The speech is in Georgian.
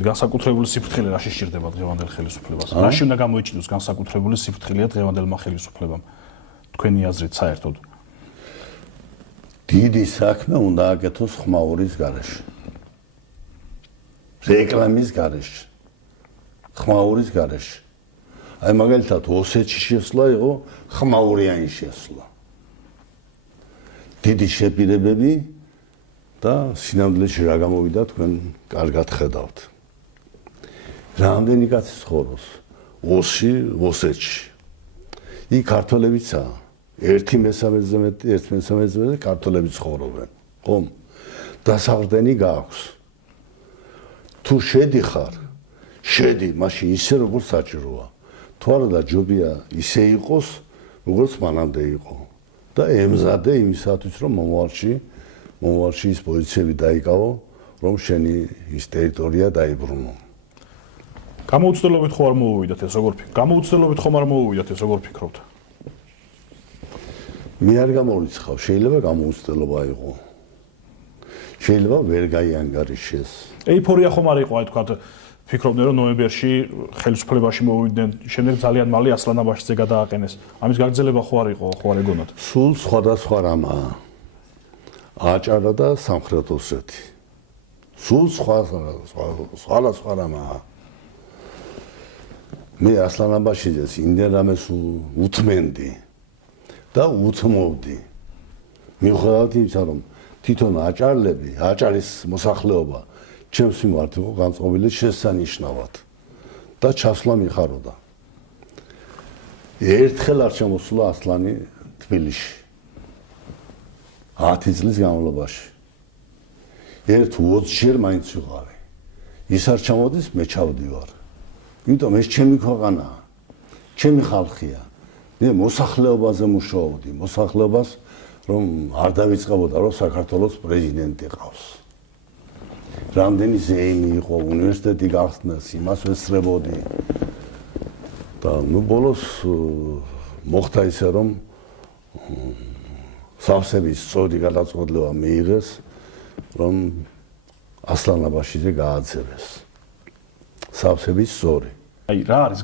განსაკუთრებული სიფრთხილე რაში სჭირდება დღევანდელ ხელისუფლებას? რაში უნდა გამოიჩინოს განსაკუთრებული სიფრთხილე დღევანდელმა ხელისუფლებამ? თქვენი აზრით საერთოდ. დიდი საქმე უნდა აკეთოს ხმაურის გარეშე. რეკლამის გარეშე. ხმაურის გარეშე. აი მაგალითად ოსეთში შესვლა იყო ხმაურიანი შესვლა. დიდი შეპირებები და სინამდვილეში რა გამოვიდა თქვენ კარგად ხედავთ. რამდენი კაცი ცხოვრობს ოსეთში. იქ ქართველებიცაა. 1/3 ქართველები ცხოვრობენ. ხომ? დასაყრდენი გააქვს. თუ შედიხარ, შედი, მაშინ ისე როგორც საჭიროა. თუ არა და ჯობია ისე იყოს, როგორც მანამდე იყო. და ემზადე იმისათვის, რომ მომავალში ის პოზიციები დაიკავო, რომ შენი ის ტერიტორია დაიბრუნო. გამოუცდელობით ხო არ მოუვიდათ ეს როგორ ფიქრობთ? გამოუცდელობით ხომ არ მოუვიდათ ეს როგორ ფიქრობთ? მე არ გამორიცხავ, შეიძლება გამოუცდელობა იყო. შეიძლება ვერ გაიანგარიშეს. ეიფორია ხომ არ იყო, აი თქვა ფიქრობდნენ რომ ნოემბერში ხელისუფლებაში მოვიდნენ, შემდეგ ძალიან მალე ასლანაბაშიძე გადააყენეს. ამის გაგრძელება ხო არ იყო, ხო არ ეგონათ? სულ სხვადასხვა რამაა. აჭარა და სამხრეთ ოსეთი. სულ სხვადასხვა რამაა. მე ასლანაბაშიძეს იმდენ რამეს უთმენდი და უთმობდი. მიუხედავად იმისა, რომ თვითონ აჭარის მოსახლეობა ჩემს მიმართ იყო განწყობილი შესანიშნავად და ჩასვლა მიხაროდა. ერთხელ არ შემოსულა ასლანი თბილისში. 10 წლის განმავლობაში. 20-ჯერ მაინც ვიყავი. ის არ ჩამოდის, მე ჩავდივარ. იმიტომ ეს ჩემი ქვეყანაა. ჩემი ხალხია. მე მოსახლეობაზე მუშაობდი, მოსახლეობას რომ არ დავიწყებოდა, რომ საქართველოს პრეზიდენტი ყავს. რამდენი ზეიმი იყო, უნივერსიტეტი გახსნას, იმას ვესწრებოდი. და ბოლოს მოხდა ისე, რომ სავსების სწორი გადაწყვეტილება მიიღეს, რომ ასლანაბაშიძე გააძევეს. სავსების სწორი. აი რა არის